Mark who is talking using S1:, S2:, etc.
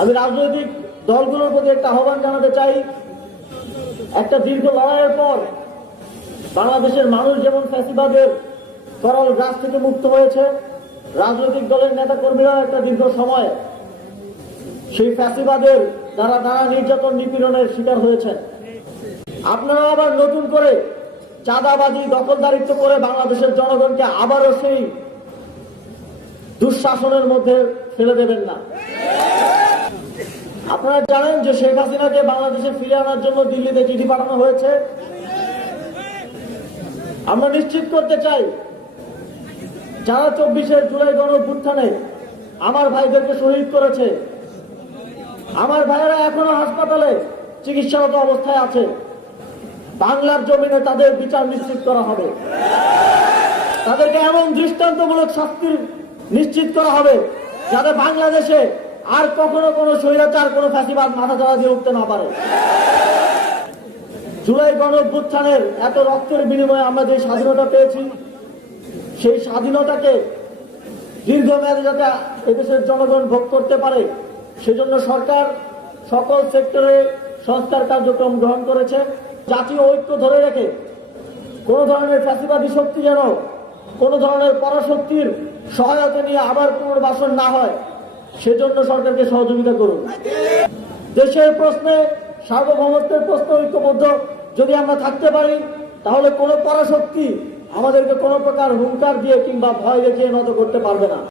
S1: আমি রাজনৈতিক দলগুলোর প্রতি একটা আহ্বান জানাতে চাই। একটা দীর্ঘ লড়াইয়ের পর বাংলাদেশের মানুষ যেমন ফ্যাসিবাদের করাল গ্রাস থেকে মুক্ত হয়েছে, রাজনৈতিক দলের নেতা কর্মীরা একটা দীর্ঘ সময় সেই ফ্যাসিবাদের দ্বারা দ্বারা নির্যাতন নিপীড়নের শিকার হয়েছেন। আপনারা আবার নতুন করে চাঁদাবাজি, দখলদারিত্ব করে বাংলাদেশের জনগণকে আবারও সেই দুঃশাসনের মধ্যে ফেলে দেবেন না। আপনারা জানেন যে শেখ হাসিনাকে বাংলাদেশে ফিরে আনার জন্য দিল্লিতে চিঠি পাঠানো হয়েছে। আমরা নিশ্চিত করতে চাই, যারা চব্বিশের জুলাই গণ অভ্যুত্থানে আমার ভাইদেরকে শহীদ করেছে, আমার ভাইয়েরা এখনও হাসপাতালে চিকিৎসারত অবস্থায় আছে, বাংলার জমিনে তাদের বিচার নিশ্চিত করা হবে। তাদেরকে এমন দৃষ্টান্তমূলক শাস্তির নিশ্চিত করা হবে যাতে বাংলাদেশে আর কখনো কোনো স্বৈরাচার, কোনো ফ্যাসিবাদ মাথা চাড়া দিয়ে উঠতে না পারে। জুলাই গণ অভ্যুত্থানের এত রক্তের বিনিময়ে আমরা যে স্বাধীনতা পেয়েছি, সেই স্বাধীনতাকে দীর্ঘমেয়াদে যাতে এদেশের জনগণ ভোগ করতে পারে, সেজন্য সরকার সকল সেক্টরে সংস্কার কার্যক্রম গ্রহণ করেছে। জাতীয় ঐক্য ধরে রেখে কোন ধরনের ফ্যাসিবাদী শক্তি যেন কোন ধরনের পরাশক্তির সহায়তা নিয়ে আবার পুনর্বাসন না হয় সেজন্য সরকারকে সহযোগিতা করুন। দেশের প্রশ্নে সার্বভৌমত্বের প্রশ্নে ঐক্যবদ্ধ যদি আমরা থাকতে পারি, তাহলে কোনো পরাশক্তি আমাদেরকে কোনো প্রকার হুঙ্কার দিয়ে কিংবা ভয় দেখিয়ে নত করতে পারবে না।